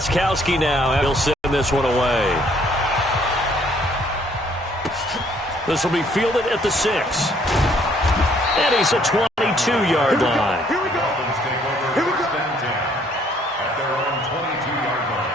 Skowski now. He'll send this one away. This will be fielded at the 6. And he's a 22-yard line. Here we go. Here we go. At their own 22-yard line.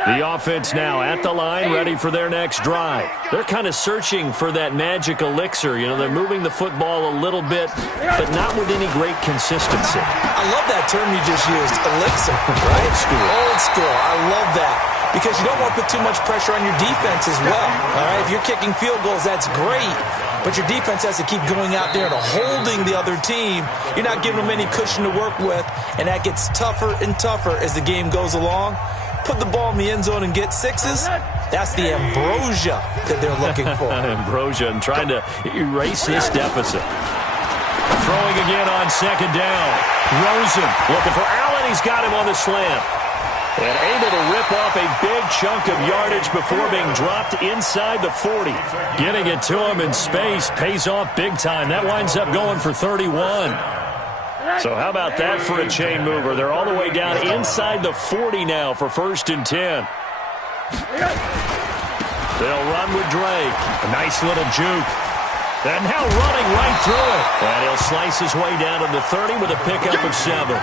The offense now at the line, ready for their next drive. They're kind of searching for that magic elixir. You know, they're moving the football a little bit, but not with any great consistency. I love that term you just used, elixir, right? Old school. Old school. I love that. Because you don't want to put too much pressure on your defense as well. All right, if you're kicking field goals, that's great. But your defense has to keep going out there and holding the other team. You're not giving them any cushion to work with, and that gets tougher and tougher as the game goes along. Put the ball in the end zone and get 6s. That's the ambrosia that they're looking for. Ambrosia and trying to erase this deficit. Throwing again on second down. Rosen looking for Allen. He's got him on the slant. And able to rip off a big chunk of yardage before being dropped inside the 40. Getting it to him in space pays off big time. That winds up going for 31. So how about that for a chain mover? They're all the way down inside the 40 now for 1st and 10. They'll run with Drake. A nice little juke. And now running right through it. And he'll slice his way down to the 30 with a pickup of 7.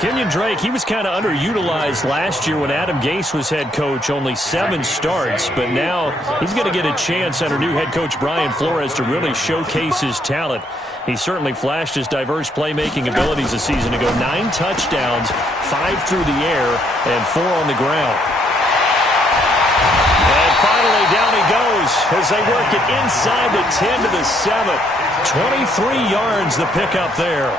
Kenyon Drake, he was kind of underutilized last year when Adam Gase was head coach. Only 7 starts, but now he's going to get a chance under new head coach Brian Flores to really showcase his talent. He certainly flashed his diverse playmaking abilities a season ago. 9 touchdowns, 5 through the air, and 4 on the ground. And finally, down he goes as they work it inside the 10 to the 7. 23 yards the pickup there.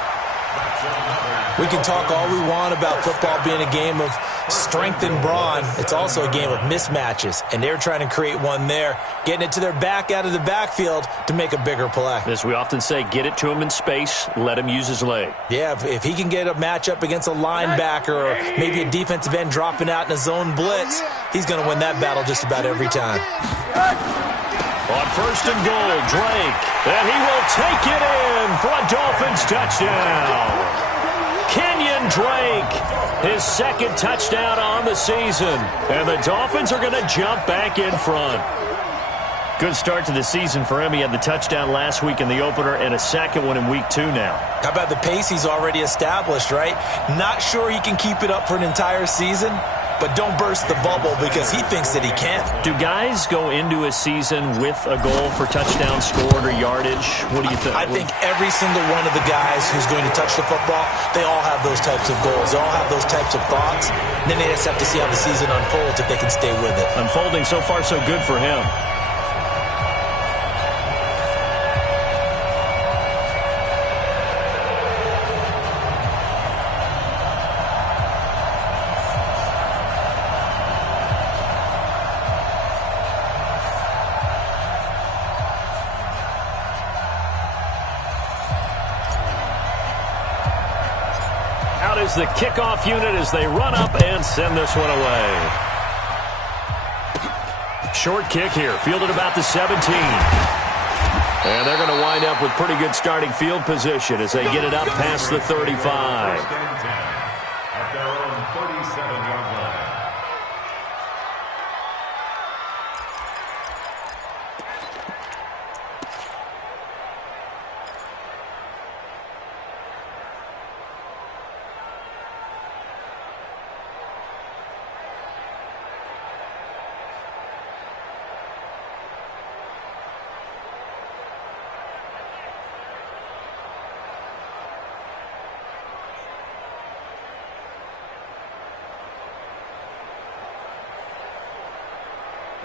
We can talk all we want about football being a game of strength and brawn. It's also a game of mismatches, and they're trying to create one there, getting it to their back out of the backfield to make a bigger play. As we often say, get it to him in space, let him use his leg. Yeah, if he can get a matchup against a linebacker or maybe a defensive end dropping out in a zone blitz, he's going to win that battle just about every time. On 1st and goal, Drake, and he will take it in for a Dolphins touchdown. Kenyon Drake, his 2nd touchdown on the season. And the Dolphins are going to jump back in front. Good start to the season for him. He had the touchdown last week in the opener and a 2nd one in week 2 now. How about the pace he's already established, right? Not sure he can keep it up for an entire season, but don't burst the bubble because he thinks that he can. Do guys go into a season with a goal for touchdown scored or yardage? What do you think? I think every single one of the guys who's going to touch the football, they all have those types of goals. They all have those types of thoughts. And then they just have to see how the season unfolds if they can stay with it. Unfolding so far so good for him. Is the kickoff unit as they run up and send this one away. Short kick here, fielded about the 17. And they're going to wind up with pretty good starting field position as they get it up past the 35. At their own 37-yard line.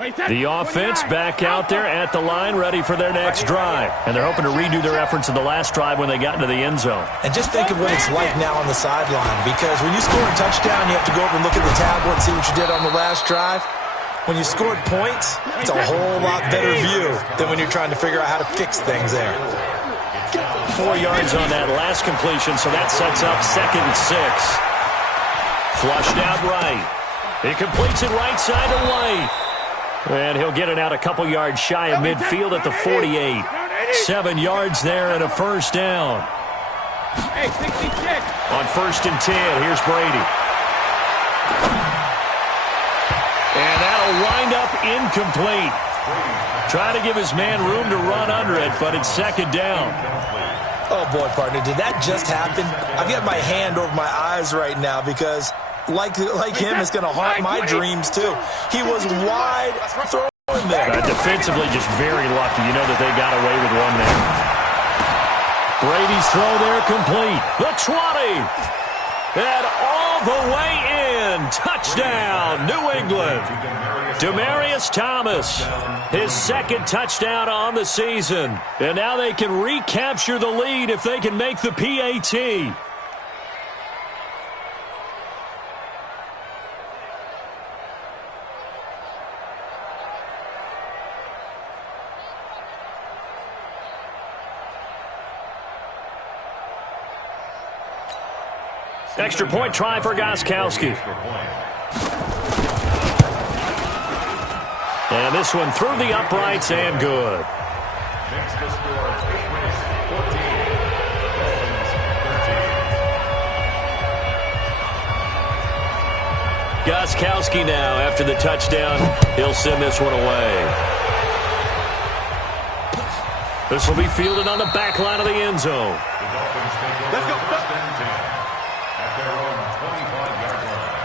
The offense back out there at the line, ready for their next drive. And they're hoping to redo their efforts in the last drive when they got into the end zone. And just think of what it's like now on the sideline, because when you score a touchdown, you have to go over and look at the tablet and see what you did on the last drive. When you scored points, it's a whole lot better view than when you're trying to figure out how to fix things there. 4 yards on that last completion, so that sets up 2nd and 6. Flushed out right. He completes it right side to White. And he'll get it out a couple yards shy of midfield at the 48. 7 yards there and a first down. On 1st and 10, here's Brady. And that'll wind up incomplete. Trying to give his man room to run under it, but it's 2nd down. Oh, boy, partner, did that just happen? I've got my hand over my eyes right now because, like him, it's going to haunt my dreams, too. He was wide throwing there. Defensively, just very lucky. You know that they got away with one there. Brady's throw there complete. The 20. And all the way in. Touchdown, New England. Demaryius Thomas, his 2nd touchdown on the season. And now they can recapture the lead if they can make the PAT. Extra point try for Gostkowski. And this one through the uprights and good. Makes the score Patriots 14, Dolphins 13. Gostkowski now after the touchdown. He'll send this one away. This will be fielded on the back line of the end zone. The Dolphins take over first and 10 at their own 25-yard line.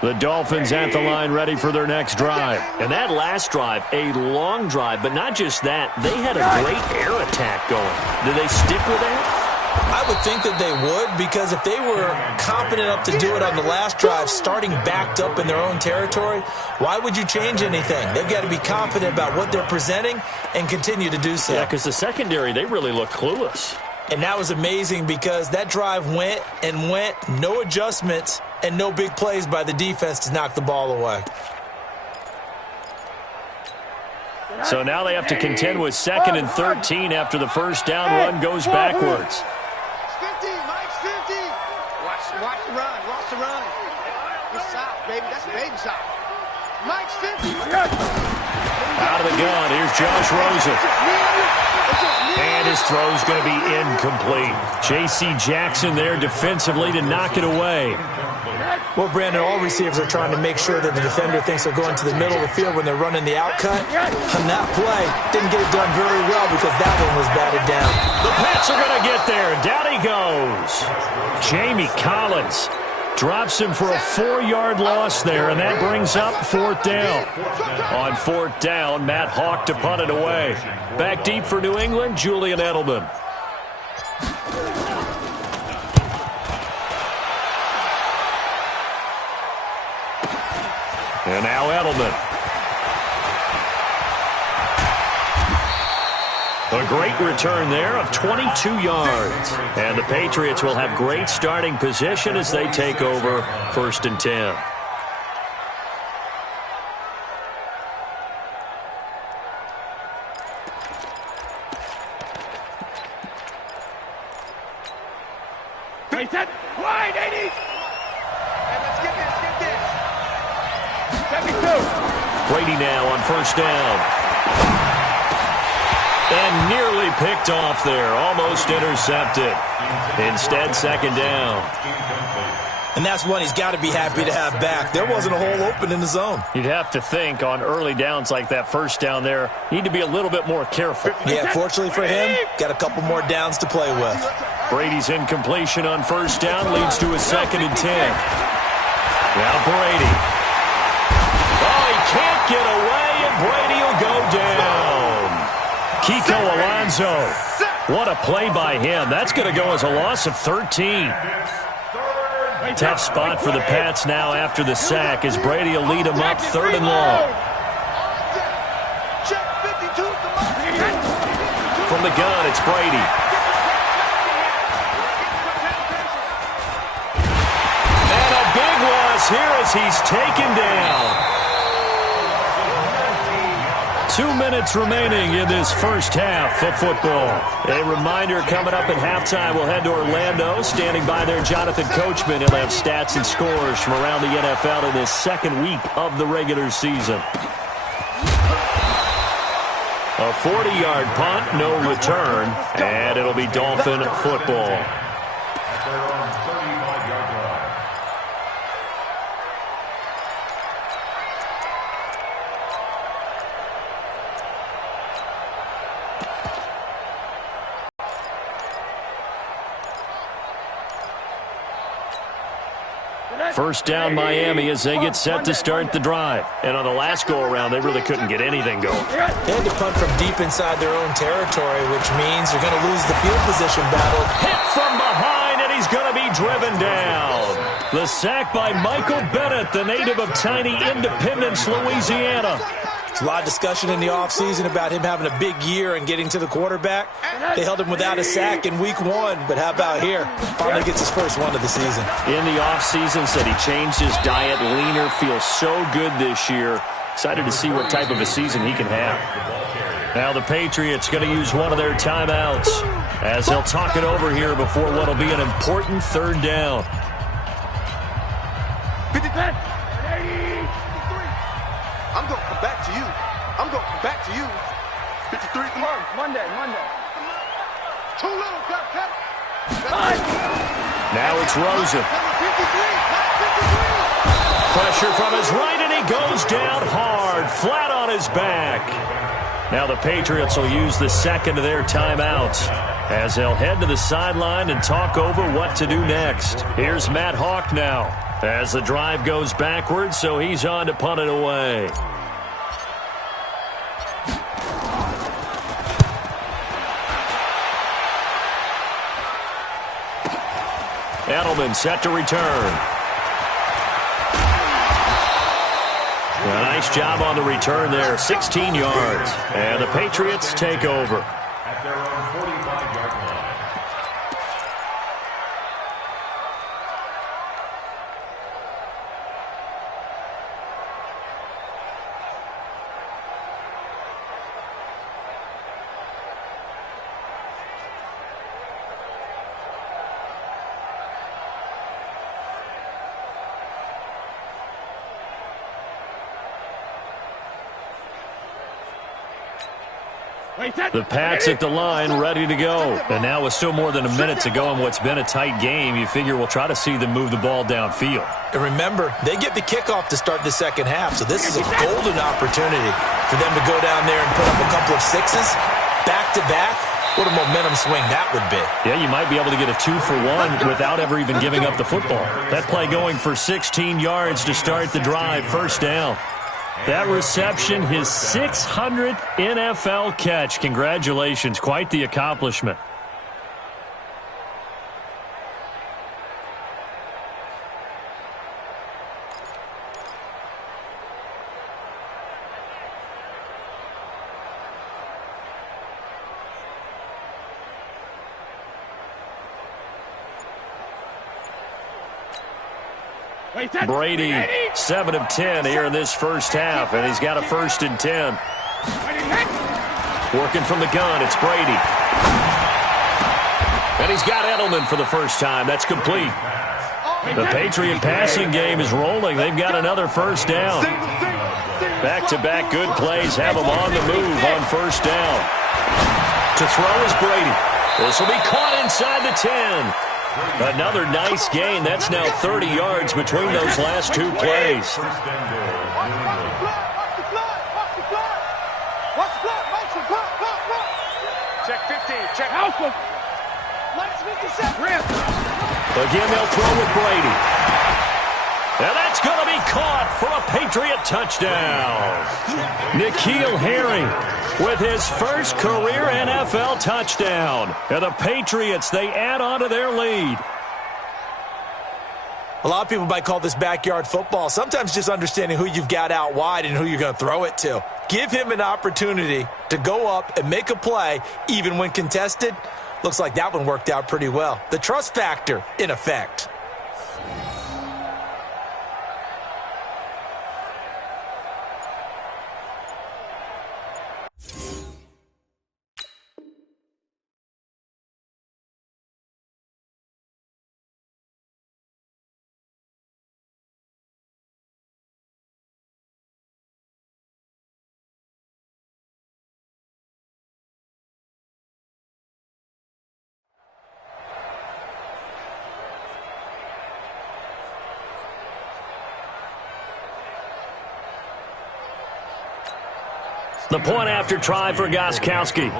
The Dolphins at the line ready for their next drive. And that last drive, a long drive, but not just that. They had a great air attack going. Do they stick with that? I would think that they would, because if they were confident enough to do it on the last drive, starting backed up in their own territory, why would you change anything? They've got to be confident about what they're presenting and continue to do so. Yeah, because the secondary, they really look clueless. And that was amazing because that drive went and went, no adjustments, and no big plays by the defense to knock the ball away. So now they have to contend with 2nd and 13 after the first down run goes backwards. 50, Mike's 50. Watch the run, watch the run. It's south, baby, that's baby south. Mike's 50. Out of the gun, here's Josh Rosen. And his throw's going to be incomplete. J.C. Jackson there defensively to knock it away. Well, Brandon, all receivers are trying to make sure that the defender thinks they're going to the middle of the field when they're running the out cut. On that play, didn't get it done very well because that one was batted down. The Pats are going to get there. Down he goes. Jamie Collins drops him for a 4-yard loss there, and that brings up 4th down. On 4th down, Matt Hawk to punt it away. Back deep for New England, Julian Edelman. And now Edelman. A great return there of 22 yards. And the Patriots will have great starting position as they take over 1st and 10. Set, wide, 80. Hey, let's get this, get this. 72. Brady now on 1st down. And nearly picked off there. Almost intercepted. Instead, 2nd down. And that's one he's got to be happy to have back. There wasn't a hole open in the zone. You'd have to think on early downs like that 1st down there, you need to be a little bit more careful. Yeah, fortunately for him, got a couple more downs to play with. Brady's incompletion on 1st down leads to a 2nd and 10. Now Brady. Oh, he can't get away, and Brady will go down. Kiko Alonso. What a play by him. That's going to go as a loss of 13. Tough spot for the Pats now after the sack as Brady will lead them up 3rd and long. From the gun, it's Brady. And a big one is here as he's taken down. 2 minutes remaining in this first half of football. A reminder, coming up at halftime, we'll head to Orlando. Standing by there, Jonathan Coachman. He'll have stats and scores from around the NFL in this second week of the regular season. A 40-yard punt, no return, and it'll be Dolphin football. First down Miami as they get set to start the drive. And on the last go-around, they really couldn't get anything going. They had to punt from deep inside their own territory, which means you're going to lose the field position battle. Hit from behind, and he's going to be driven down. The sack by Michael Bennett, the native of tiny Independence, Louisiana. There's a lot of discussion in the offseason about him having a big year and getting to the quarterback. They held him without a sack in week 1, but how about here? Finally gets his first one of the season. In the offseason, said he changed his diet, leaner, feels so good this year. Excited to see what type of a season he can have. Now the Patriots going to use one of their timeouts as they'll talk it over here before what will be an important third down. 55. I'm going to come back to you. I'm going to come back to you. 53. Come on. Monday. Too little. Cut. Now it's Rosen. 53. Pressure from his right, and he goes down hard, flat on his back. Now the Patriots will use the second of their timeouts as they'll head to the sideline and talk over what to do next. Here's Matt Hawk now as the drive goes backwards, so he's on to punt it away. Edelman set to return. A nice job on the return there, 16 yards. And the Patriots take over. At their own 45-yard line. The Pats at the line, ready to go. And now with still more than a minute to go in what's been a tight game, you figure we'll try to see them move the ball downfield. And remember, they get the kickoff to start the second half, so this is a golden opportunity for them to go down there and put up a couple of sixes back-to-back. What a momentum swing that would be. Yeah, you might be able to get a 2-for-1 without ever even giving up the football. That play going for 16 yards to start the drive, first down. That reception, his 600th NFL catch. Congratulations. Quite the accomplishment. Brady, 7 of 10 here in this first half, and he's got a 1st and 10. Working from the gun, it's Brady. And he's got Edelman for the first time. That's complete. The Patriot passing game is rolling. They've got another first down. Back-to-back good plays have them on the move on first down. To throw is Brady. This will be caught inside the 10. Another nice gain. That's now 30 yards between those last two plays. Check 15. Check Alpha. Again, they'll throw with Brady. And that's going to be caught for a Patriot touchdown. N'Keal Harry with his first career NFL touchdown. And the Patriots, they add on to their lead. A lot of people might call this backyard football. Sometimes just understanding who you've got out wide and who you're going to throw it to. Give him an opportunity to go up and make a play, even when contested. Looks like that one worked out pretty well. The trust factor in effect. The point after try for Gostkowski.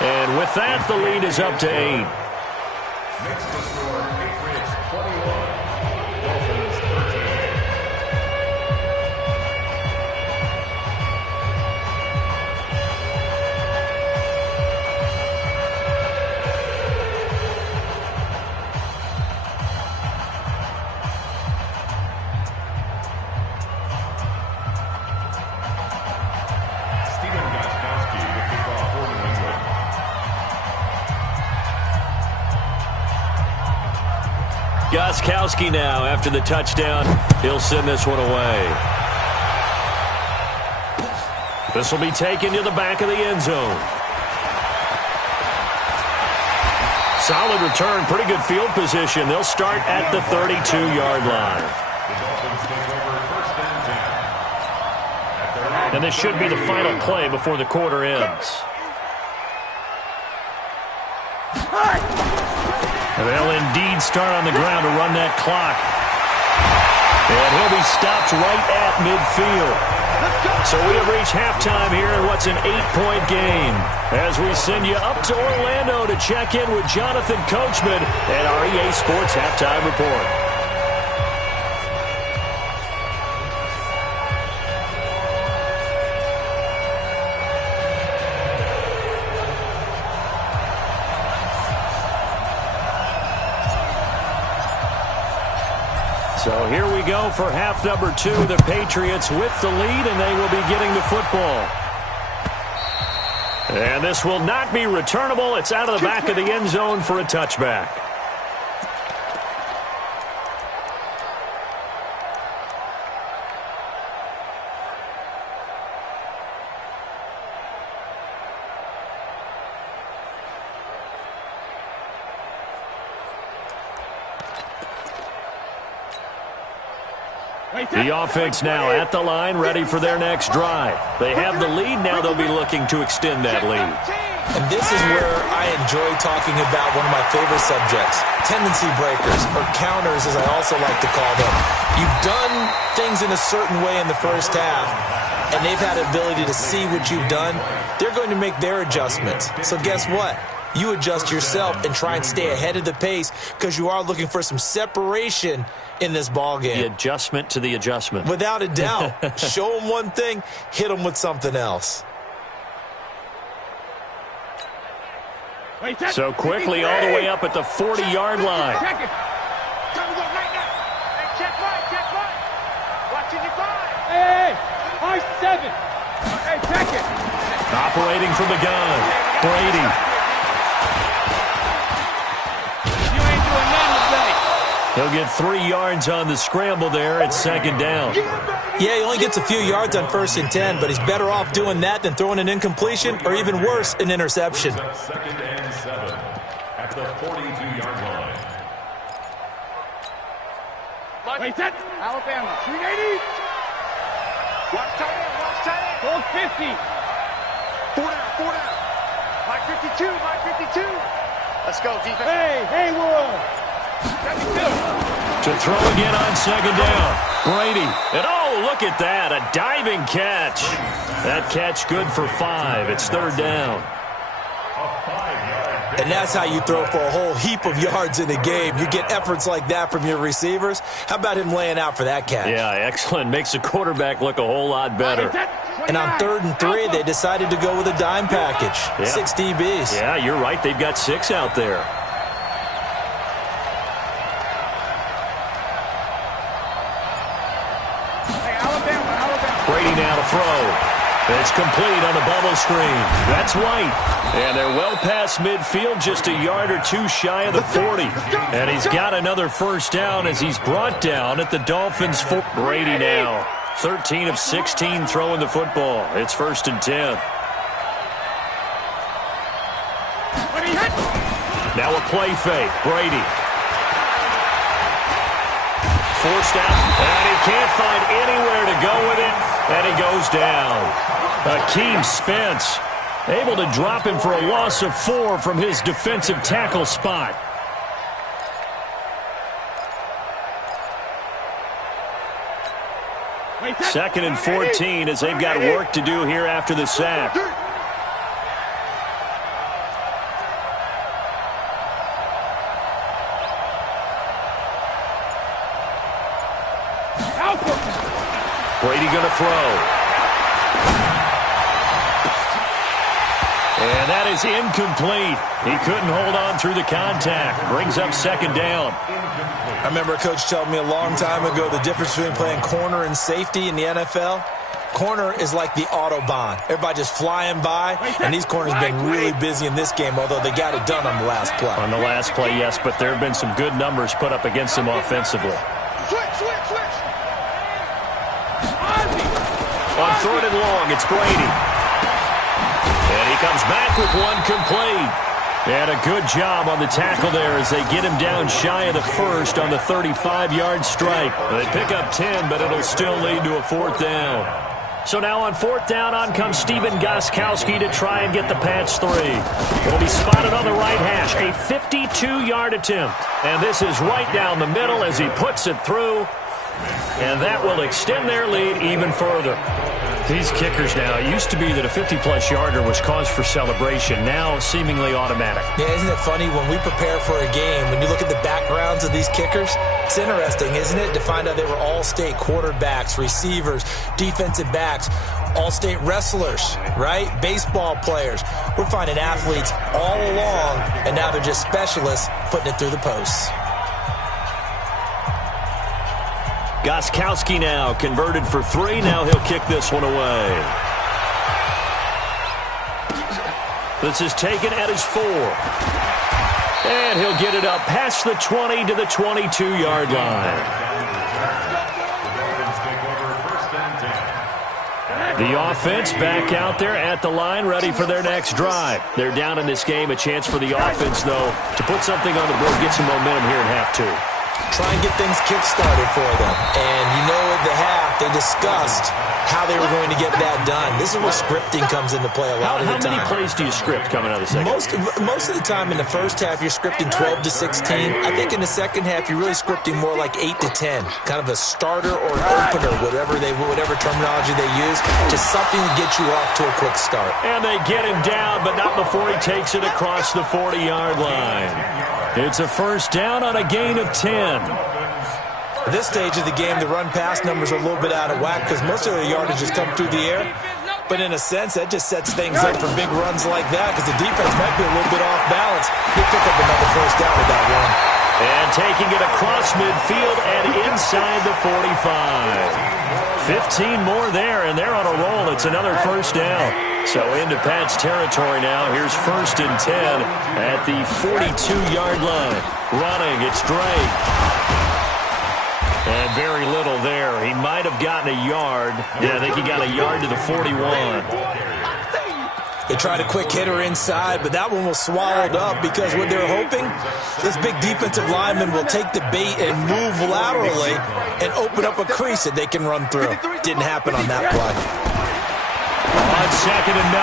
And with that, the lead is up to 8. Next to score, Patriots 21, Dolphins 13. Stephen Gostkowski, the kickoff for New England. Gostkowski now, after the touchdown, he'll send this one away. This will be taken to the back of the end zone. Solid return, pretty good field position. They'll start at the 32-yard line. The Dolphins take over first and 10. And this should be the final play before the quarter ends. And they'll indeed start on the ground to run that clock. And he'll be stopped right at midfield. So we have reached halftime here in what's an 8-point game. As we send you up to Orlando to check in with Jonathan Coachman at our EA Sports Halftime Report. So here we go for half number 2. The Patriots with the lead, and they will be getting the football. And this will not be returnable. It's out of the back of the end zone for a touchback. The offense now at the line, ready for their next drive. They have the lead. Now they'll be looking to extend that lead. And this is where I enjoy talking about one of my favorite subjects, tendency breakers, or counters as I also like to call them. You've done things in a certain way in the first half, and they've had the ability to see what you've done. They're going to make their adjustments. So guess what? You adjust yourself and try and stay ahead of the pace because you are looking for some separation in this ball game. The adjustment to the adjustment. Without a doubt. Show them one thing, hit them with something else. So quickly all the way up at the 40-yard line. Time to go right now. Hey, check right. Watching your five. Hey, 7. Hey, check it. Operating from the gun, Brady. You ain't doing nothing today. He'll get 3 yards on the scramble there. It's second down. Yeah, he only gets a few yards on 1st and 10, but he's better off doing that than throwing an incompletion or even worse, an interception. Second and 7 at the 42-yard line. Wait, set. Alabama, 380. Watch tight end. 450. 4 down. Mike 52. Let's go, defense. Hey, Haywood. 72. To throw again on second down. Brady. And oh, look at that. A diving catch. That catch good for 5. It's third down. And that's how you throw for a whole heap of yards in a game. You get efforts like that from your receivers. How about him laying out for that catch? Yeah, excellent. Makes the quarterback look a whole lot better. And on 3rd and 3, they decided to go with a dime package. Yeah. 6 DBs. Yeah, you're right. They've got 6 out there. Brady now to throw. It's complete on the bubble screen. That's White. And they're well past midfield, just a yard or 2 shy of the 40. And he's got another first down as he's brought down at the Dolphins' 4. Brady now, 13 of 16 throwing the football. It's 1st and 10. Now a play fake. Brady. Forced out, and he can't find anywhere to go with it, and he goes down. Akeem Spence able to drop him for a loss of 4 from his defensive tackle spot. 2nd and 14 as they've got work to do here after the sack. Brady going to throw. And that is incomplete. He couldn't hold on through the contact. Brings up 2nd down. I remember a coach telling me a long time ago the difference between playing corner and safety in the NFL. Corner is like the Autobahn. Everybody just flying by, and these corners have been really busy in this game, although they got it done on the last play. On the last play, yes, but there have been some good numbers put up against them offensively. Switch. On 3rd and long, it's Brady. And he comes back with one complete. And a good job on the tackle there as they get him down shy of the first on the 35-yard strike. They pick up 10, but it'll still lead to a 4th down. So now on 4th down, on comes Stephen Gostkowski to try and get the Pats 3. It'll be spotted on the right hash, a 52-yard attempt. And this is right down the middle as he puts it through. And that will extend their lead even further. These kickers now, it used to be that a 50-plus yarder was cause for celebration. Now seemingly automatic. Yeah, isn't it funny when we prepare for a game, when you look at the backgrounds of these kickers, it's interesting, isn't it, to find out they were all-state quarterbacks, receivers, defensive backs, all-state wrestlers, right? Baseball players. We're finding athletes all along, and now they're just specialists putting it through the posts. Gostkowski now converted for 3. Now he'll kick this one away. This is taken at his 4. And he'll get it up past the 20 to the 22-yard line. The offense back out there at the line, ready for their next drive. They're down in this game. A chance for the offense, though, to put something on the board, get some momentum here at half 2. Try and get things kick-started for them. And you know at the half, they discussed how they were going to get that done. This is where scripting comes into play a lot of the time. How many plays do you script coming out of the second? Most of the time in the first half, you're scripting 12 to 16. I think in the second half, you're really scripting more like 8 to 10. Kind of a starter or an opener, whatever terminology they use. Just something to get you off to a quick start. And they get him down, but not before he takes it across the 40-yard line. It's a 1st down on a gain of 10. At this stage of the game, the run-pass numbers are a little bit out of whack because most of the yardage has come through the air. But in a sense, that just sets things up for big runs like that because the defense might be a little bit off balance. He'll pick up another 1st down with that run. And taking it across midfield and inside the 45. 15 more there, and they're on a roll. It's another 1st down. So into Pat's territory now. Here's 1st and 10 at the 42-yard line. Running, it's Drake. And very little there. He might have gotten a yard. Yeah, I think he got a yard to the 41. They tried a quick hitter inside, but that one was swallowed up because what they're hoping, this big defensive lineman will take the bait and move laterally and open up a crease that they can run through. Didn't happen on that play. On 2nd and 9,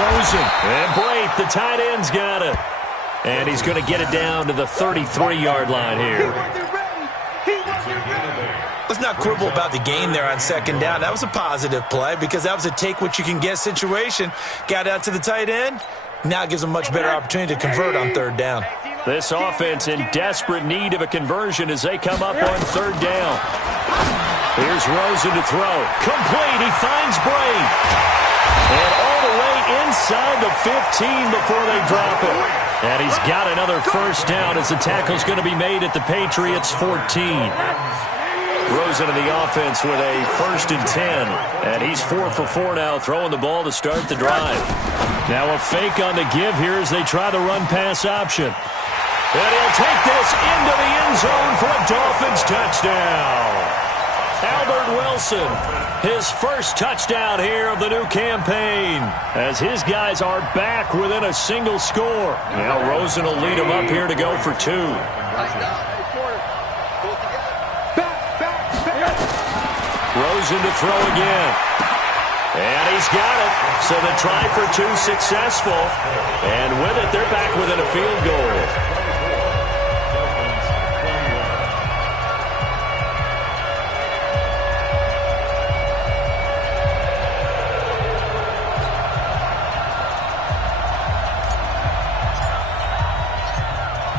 Rosen and Blake, the tight end's got it. And he's going to get it down to the 33-yard line here. Let's not quibble about the gain there on 2nd down. That was a positive play because that was a take-what-you-can-get situation. Got out to the tight end. Now it gives them a much better opportunity to convert on 3rd down. This offense in desperate need of a conversion as they come up on 3rd down. Here's Rosen to throw. Complete. He finds Bray. And all the way inside the 15 before they drop it. And he's got another 1st down as the tackle's going to be made at the Patriots' 14. Rosen in the offense with a 1st and 10. And he's 4 for 4 now, throwing the ball to start the drive. Now a fake on the give here as they try the run-pass option. And he'll take this into the end zone for a Dolphins touchdown. Albert Wilson, his 1st touchdown here of the new campaign, as his guys are back within a single score. Now Rosen will lead them up here to go for 2. Rosen to throw again. And he's got it. So the try for 2 successful. And with it, they're back within a field goal.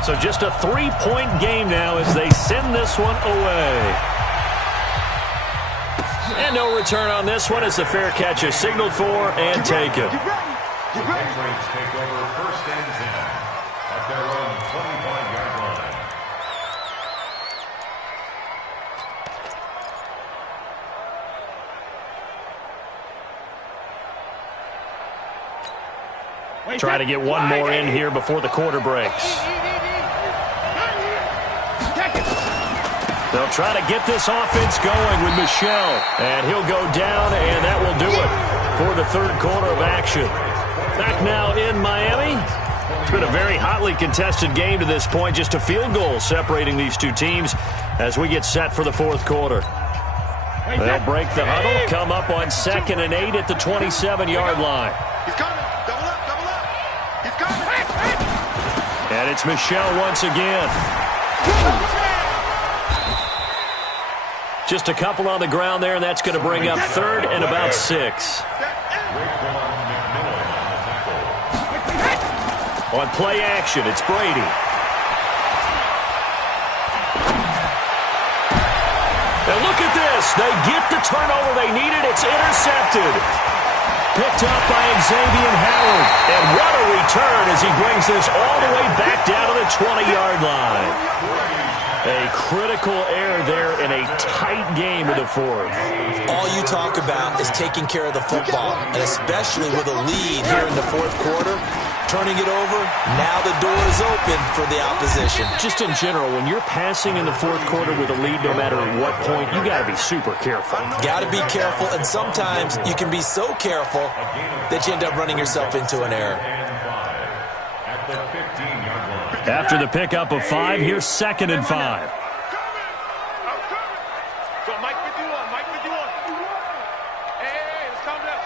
So just a 3-point game now as they send this one away. And no return on this one as the fair catch is signaled for and taken. The Patriots take over 1st and 10 at their own 25-yard line. Try to get one more in here before the quarter breaks. They'll try to get this offense going with Michel. And he'll go down, and that will do it for the third quarter of action. Back now in Miami. It's been a very hotly contested game to this point. Just a field goal separating these two teams as we get set for the fourth quarter. They'll break the huddle, come up on 2nd and 8 at the 27-yard line. He's coming. Double up, double up. He's coming. And it's Michel once again. Just a couple on the ground there, and that's going to bring up 3rd and about 6. On play action, it's Brady. And look at this. They get the turnover they needed. It's intercepted. Picked up by Xavier Howard. And what a return as he brings this all the way back down to the 20-yard line. A critical error there in a tight game of the fourth. All you talk about is taking care of the football, and especially with a lead here in the fourth quarter, turning it over, now the door is open for the opposition. Just in general, when you're passing in the fourth quarter with a lead, no matter what point, you got to be super careful. Got to be careful, and sometimes you can be so careful that you end up running yourself into an error. After the pickup of 5, here's 2nd and 5. So Mike with you on. Hey, let's calm down.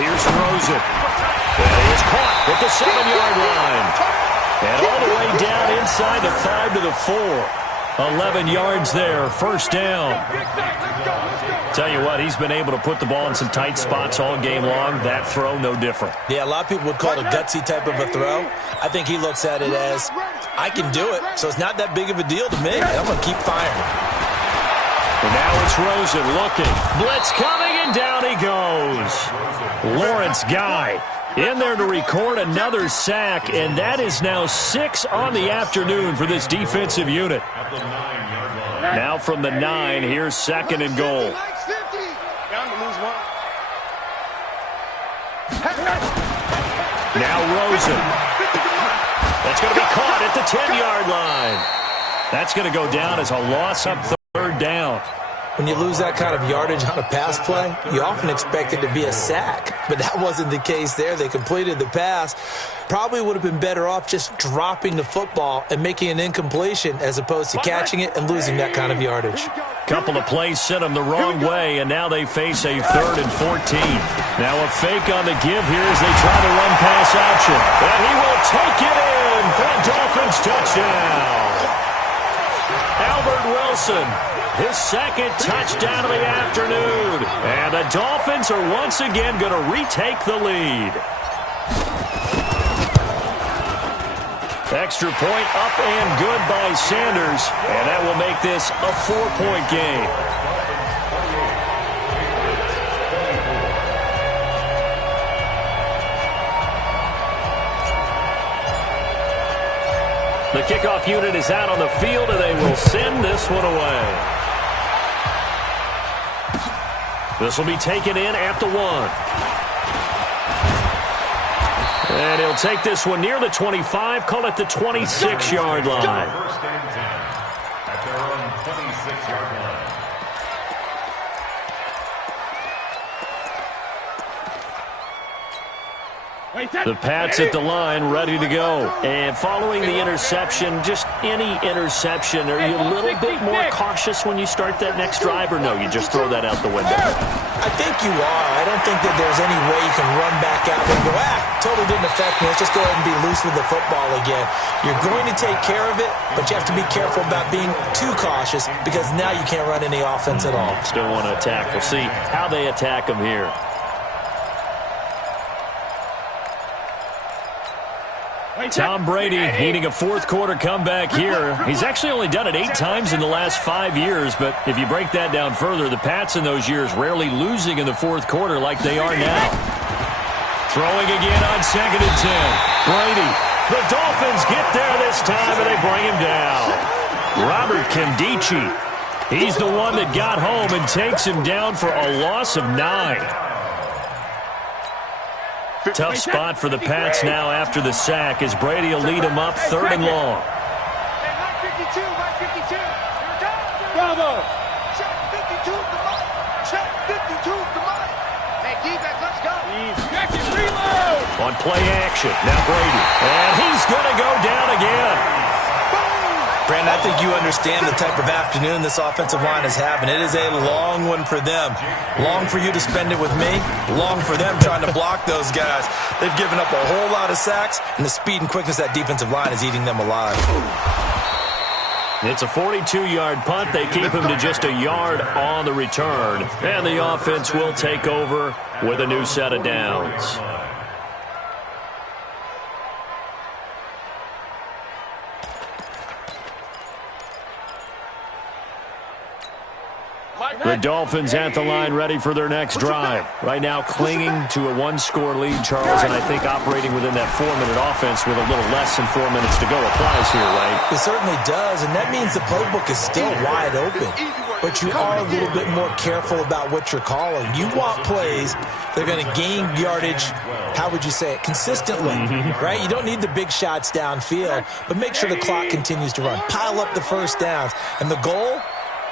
Here's Rosen. And he is caught at the 7-yard line. And all the way down inside the 5 to the 4. 11 yards there, first down. Tell you what, he's been able to put the ball in some tight spots all game long. That throw, no different. Yeah, a lot of people would call it a gutsy type of a throw. I think he looks at it as, I can do it, so it's not that big of a deal to me. I'm going to keep firing. And now it's Rosen looking. Blitz coming, and down he goes. Lawrence Guy in there to record another sack, and that is now 6 on the afternoon for this defensive unit. Now from the 9, here's 2nd and goal. Now Rosen. That's going to be caught at the 10-yard line. That's going to go down as a loss up 3rd down. When you lose that kind of yardage on a pass play, you often expect it to be a sack. But that wasn't the case there. They completed the pass. Probably would have been better off just dropping the football and making an incompletion as opposed to catching it and losing that kind of yardage. Couple of plays sent them the wrong way, and now they face a 3rd and 14. Now a fake on the give here as they try to run pass option. And he will take it in for a Dolphins touchdown. Albert Wilson, his 2nd touchdown of the afternoon. And the Dolphins are once again going to retake the lead. Extra point up and good by Sanders. And that will make this a 4-point game. The kickoff unit is out on the field, and they will send this one away. This will be taken in at the 1. And he'll take this one near the 25, call it the 26-yard line. 1st and 10 at their own 26-yard line. The Pats at the line, ready to go. And following the interception, just any interception, are you a little bit more cautious when you start that next drive, or no, you just throw that out the window? I think you are. I don't think that there's any way you can run back out and go, totally didn't affect me. Let's just go ahead and be loose with the football again. You're going to take care of it, but you have to be careful about being too cautious because now you can't run any offense at all. Still want to attack. We'll see how they attack them here. Tom Brady needing a fourth-quarter comeback here. He's actually only done it 8 times in the last 5 years, but if you break that down further, the Pats in those years rarely losing in the fourth quarter like they are now. Throwing again on 2nd and 10. Brady. The Dolphins get there this time, and they bring him down. Robert Kendichi. He's the one that got home and takes him down for a loss of 9. Tough spot for the Pats now after the sack as Brady will lead them up 3rd and long. Bravo! Check 52 the money. Check 52 the money. Hey, defense, let's go. Check it, reload! On play action, now Brady. And he's going to go down again. Brandon, I think you understand the type of afternoon this offensive line is having. It is a long one for them. Long for you to spend it with me. Long for them trying to block those guys. They've given up a whole lot of sacks, and the speed and quickness of that defensive line is eating them alive. It's a 42-yard punt. They keep him to just a yard on the return. And the offense will take over with a new set of downs. The Dolphins at the line ready for their next drive. Right now clinging to a 1-score lead, Charles, and I think operating within that 4-minute offense with a little less than 4 minutes to go applies here, right? It certainly does, and that means the playbook is still wide open. But you are a little bit more careful about what you're calling. You want plays that are going to gain yardage, how would you say it, consistently, right? You don't need the big shots downfield, but make sure the clock continues to run. Pile up the first downs. And the goal?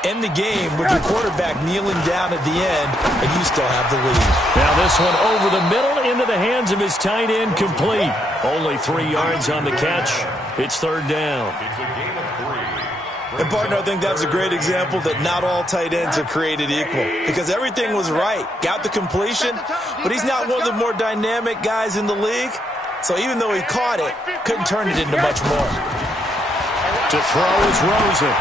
End the game with your quarterback kneeling down at the end, and you still have the lead. Now this one over the middle into the hands of his tight end, complete. Only 3 yards on the catch. It's 3rd down. It's a game of 3. And, partner, I think that's a great example that not all tight ends are created equal because everything was right. Got the completion, but he's not one of the more dynamic guys in the league. So even though he caught it, couldn't turn it into much more. To throw is Rosen.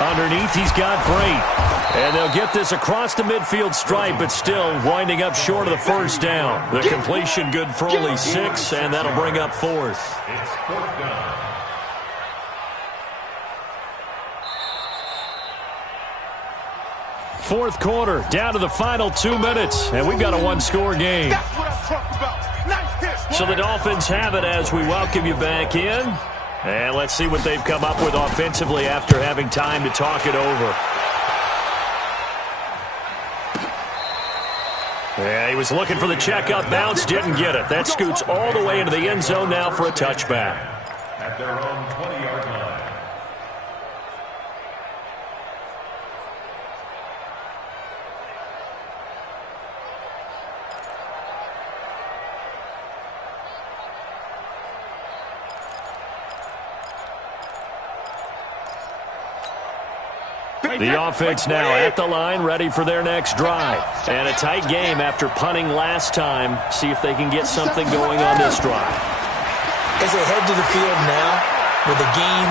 Underneath, he's got Brate. And they'll get this across the midfield stripe, but still winding up short of the first down. The completion good for only 6, and that'll bring up 4th. It's 4th down. Fourth quarter, down to the final 2 minutes, and we've got a 1-score game. That's what I'm talking about. Nice hit. So the Dolphins have it as we welcome you back in. And let's see what they've come up with offensively after having time to talk it over. Yeah, he was looking for the checkup bounce, didn't get it. That scoots all the way into the end zone now for a touchback. At their own 20-yard line. The offense now at the line, ready for their next drive. And a tight game after punting last time. See if they can get something going on this drive. As they head to the field now, with the game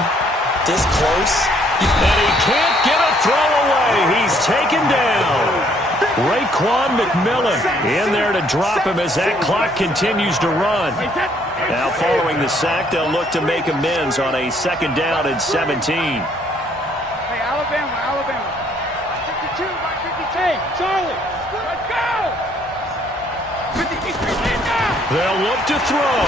this close. And he can't get a throw away. He's taken down. Raekwon McMillan in there to drop him as that clock continues to run. Now following the sack, they'll look to make amends on a 2nd down and 17. Alabama. 52, 52. Hey, Charlie, let's go! 53, they'll look to throw.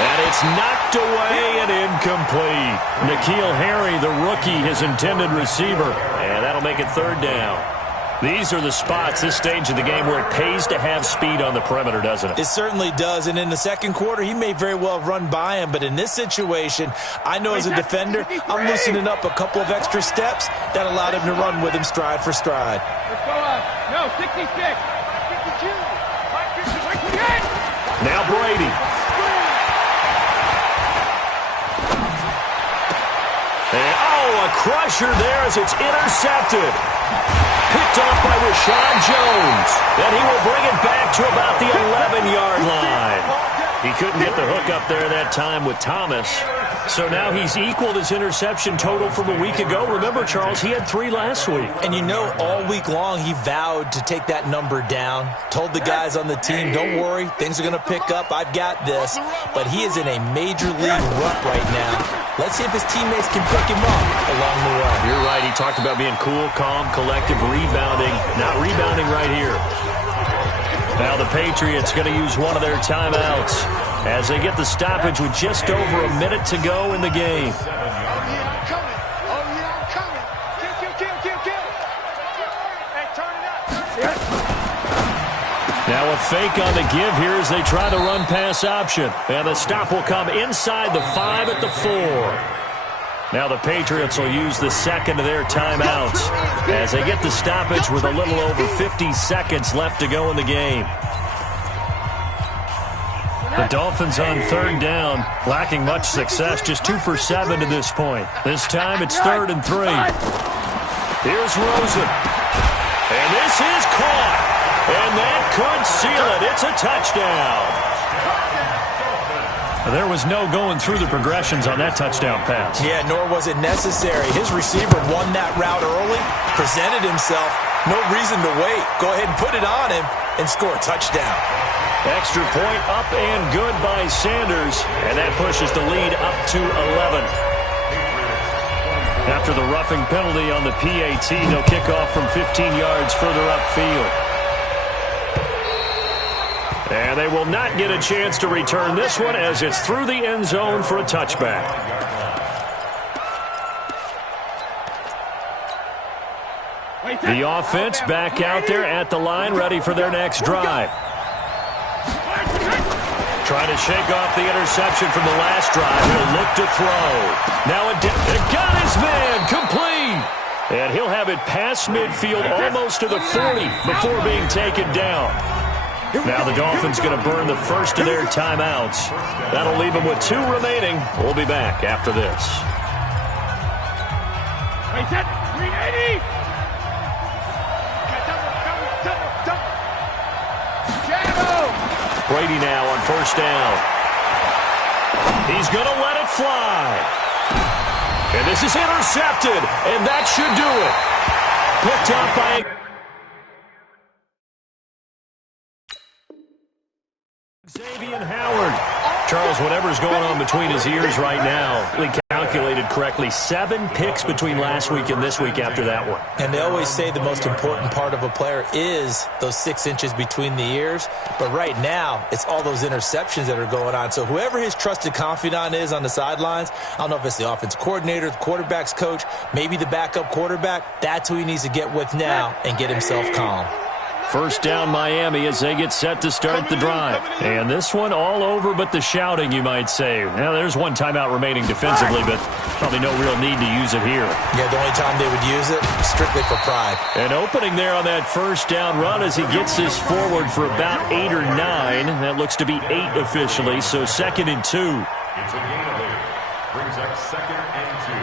And it's knocked away and incomplete. N'Keal Harry, the rookie, his intended receiver. And that'll make it 3rd down. These are the spots, this stage of the game, where it pays to have speed on the perimeter, doesn't it? It certainly does, and in the second quarter, he may very well run by him, but in this situation, I know as a defender, I'm loosening up a couple of extra steps that allowed him to run with him stride for stride. let's go up. No, 66. 52. 58. Now Brady. And, a crusher there as it's intercepted. Picked off by Rashad Jones. And he will bring it back to about the 11-yard line. He couldn't get the hook up there that time with Thomas. So now he's equaled his interception total from a week ago. Remember, Charles, he had 3 last week. And you know, all week long he vowed to take that number down. Told the guys on the team, don't worry, things are going to pick up. I've got this. But he is in a major league rut right now. Let's see if his teammates can pick him up along the way. You're right. He talked about being cool, calm, collective, rebounding. Not rebounding right here. Now the Patriots going to use one of their timeouts as they get the stoppage with just over a minute to go in the game. Oh, yeah, I'm coming. Oh, yeah, I'm coming. Kill. Hey, turn it up. Now a fake on the give here as they try the run-pass option. And the stop will come inside the 5 at the 4. Now the Patriots will use the second of their timeouts as they get the stoppage with a little over 50 seconds left to go in the game. The Dolphins on 3rd down, lacking much success, just 2 for 7 to this point. This time it's 3rd and 3. Here's Rosen. And this is caught. And that could seal it. It's a touchdown. There was no going through the progressions on that touchdown pass. Yeah, nor was it necessary. His receiver won that route early, presented himself. No reason to wait. Go ahead and put it on him and score a touchdown. Extra point up and good by Sanders. And that pushes the lead up to 11. After the roughing penalty on the PAT, they'll kick off from 15 yards further upfield. And they will not get a chance to return this one as it's through the end zone for a touchback. The offense back out there at the line, ready for their next drive. Trying to shake off the interception from the last drive. He'll look to throw. Now it got his man complete. And he'll have it past midfield almost to the 40 before being taken down. Now the Dolphins going to burn the first of their timeouts. That'll leave them with 2 remaining. We'll be back after this. Wait, set 380. Brady now on 1st down. He's going to let it fly. And this is intercepted, and that should do it. Picked up by Xavier Howard. Charles, whatever's going on between his ears right now, we calculated correctly 7 picks between last week and this week after that one. And they always say the most important part of a player is those 6 inches between the ears. But right now, it's all those interceptions that are going on. So whoever his trusted confidant is on the sidelines, I don't know if it's the offense coordinator, the quarterback's coach, maybe the backup quarterback, that's who he needs to get with now and get himself calm. 1st down Miami as they get set to start the drive. And this one all over but the shouting, you might say. Now, there's 1 timeout remaining defensively, but probably no real need to use it here. Yeah, the only time they would use it, strictly for pride. An opening there on that 1st down run as he gets this forward for about 8 or 9. That looks to be 8 officially, so 2nd and 2. It's a gain of 8. Brings up 2nd and 2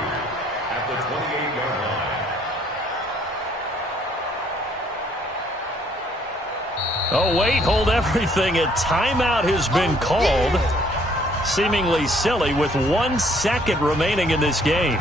at the 28-yard line. Oh, wait, hold everything. A timeout has been called. Seemingly silly with 1 second remaining in this game.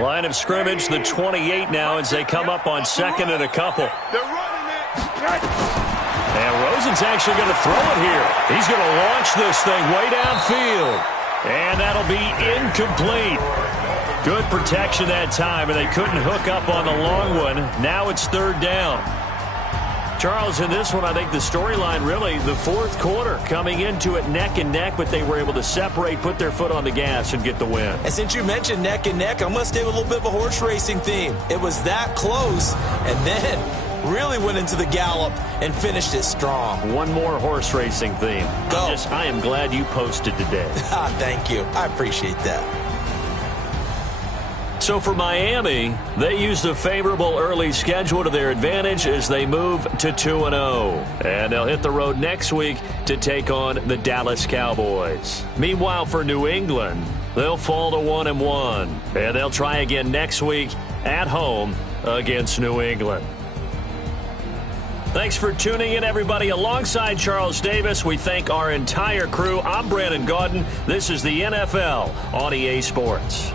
Line of scrimmage, the 28 now as they come up on 2nd and a couple. They're running it. And Rosen's actually going to throw it here. He's going to launch this thing way downfield. And that'll be incomplete. Good protection that time, and they couldn't hook up on the long one. Now it's 3rd down. Charles, in this one, I think the storyline really, the 4th quarter, coming into it neck and neck, but they were able to separate, put their foot on the gas, and get the win. And since you mentioned neck and neck, I'm going to stay with a little bit of a horse racing theme. It was that close, and then really went into the gallop and finished it strong. One more horse racing theme. Go. I am glad you posted today. Thank you. I appreciate that. So for Miami, they used a favorable early schedule to their advantage as they move to 2-0. And they'll hit the road next week to take on the Dallas Cowboys. Meanwhile, for New England, they'll fall to 1-1. And they'll try again next week at home against New England. Thanks for tuning in, everybody. Alongside Charles Davis, we thank our entire crew. I'm Brandon Gaudin. This is the NFL on EA Sports.